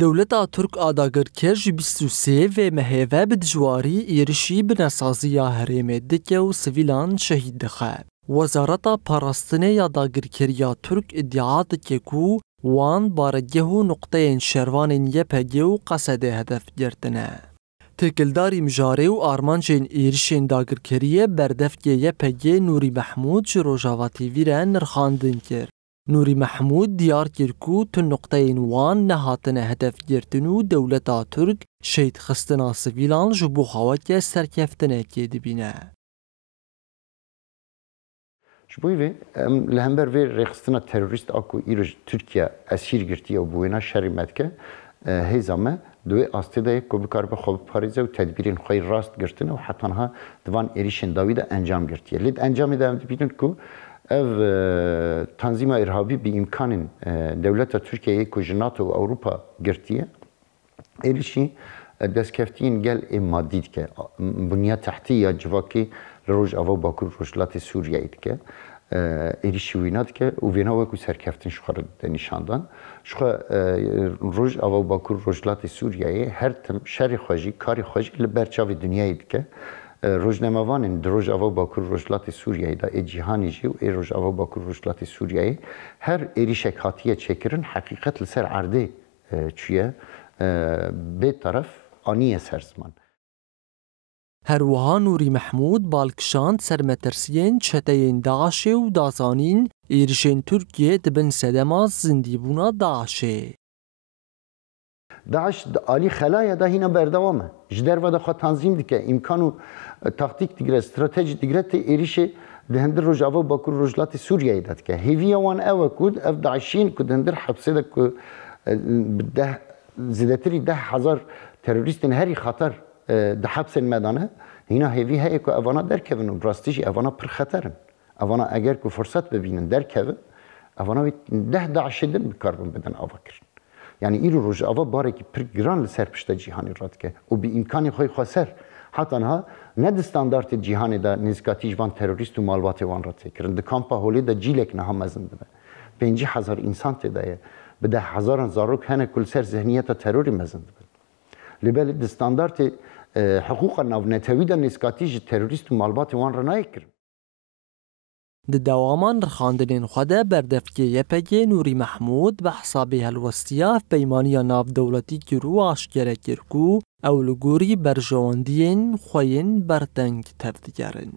دولتا ترک آداگر کرج 23 و مهیوه بدجواری ایرشی بناسازیا هریم دکه و سویلان شهید دخه. وزارتا پاراستنه یاداگرکریا ترک ادعا دکه کو وان بارگه و نقطه شروان یپگه و قصده هدف گرتنه. تکلداری مجاره و آرمانجین ایرشین داگرکریه بردفگه یپگه نوری محمود جروجاوا تیویره نرخاندن کرد. نوری محمود دیار کرکو تو نقطه وان نهاتن هدف گرتنو دولتا ترک شید خستنا سویلان جبو خواهد سرکفتنه که دبینه. شبوی لهمبر وی رخصتنا تروریست آکو ایرج ترکیه اسیر گرتی و بوینا شریمت که هیزامه دوی آستیده که بکار به خوب پاریزه و تدبیرین خواهی راست گرتنه و حتی ها دوان ایریشن داویده انجام گرتیه. لید انجامی دارم ببینید که ev tanzima irhabi bir imkanın devleta Türkiye'ye kujinatı ve Avrupa girtiye erişi deskeftiğin gel maddi ke bunya tahtiye civaki roj ava bakur rojlatı Suriye'ydi ke erişi winat ke u vena ve ku serkeftin şuarı nişandan şu roj ava bakur rojlatı Suriye'ye her tem şerri xaji kari xaji li berçavi dünyaydı ke روزنامه‌وان روزاوا باکور رجلات سوریه دا جهانی جی و روزاوا باکور رجلات سوریه هر ایریشک هاتیه چکرن حقیقت لسر عرضه چیه به طرف آنیه سرزمان. هر وها نوری محمود بالکشاند سرمترسیین چتین داعش و دازانین ایریشین ترکیه دبن سدماز زندیبونا داعشه. داعش عالی خلایا دا هینا بردوامه. جدر و دخواه تنظیم دیگه امکانو تاکتیک دیگه استراتژی دیگه تی ایریشه دهندر روزاوا باکور رجلات سوریه داد که هیویا وان او کود اف داعشین کود دهندر حبسه دا که ده زیادتری 10,000 تروریستن هری خطر ده حبس المدانه هینا هیوی هایی که اوانا درکون و براستیجی اوانا پر خطرن اوانا اگر که فرصت ببینن درکون اوانا 10 داعشی دن بکاربن بدن آوا کرن yani İro Rojava bareki pir gran li ser pişta cihani radke o bi imkanı xoy xaser hatan ha ne de standartı cihani da nizkati jvan terörist u malbatı van radke kirin de kampa holi da cilek naha mezinde be 50,000 insan tedaye be de hazaran zarok hene kul ser zihniyeta terörü mezinde be libeli de standartı hukuka navnetevi da nizkati terörist u malbatı van ranay kirin د دوامان رخاندنین خدا بردفکی یپگی نوری محمود به حسابی هلوستیاف پیمانی ناف دولتی که رو آشکره کرکو او لگوری برجواندین خوین برتنگ تفدگرن.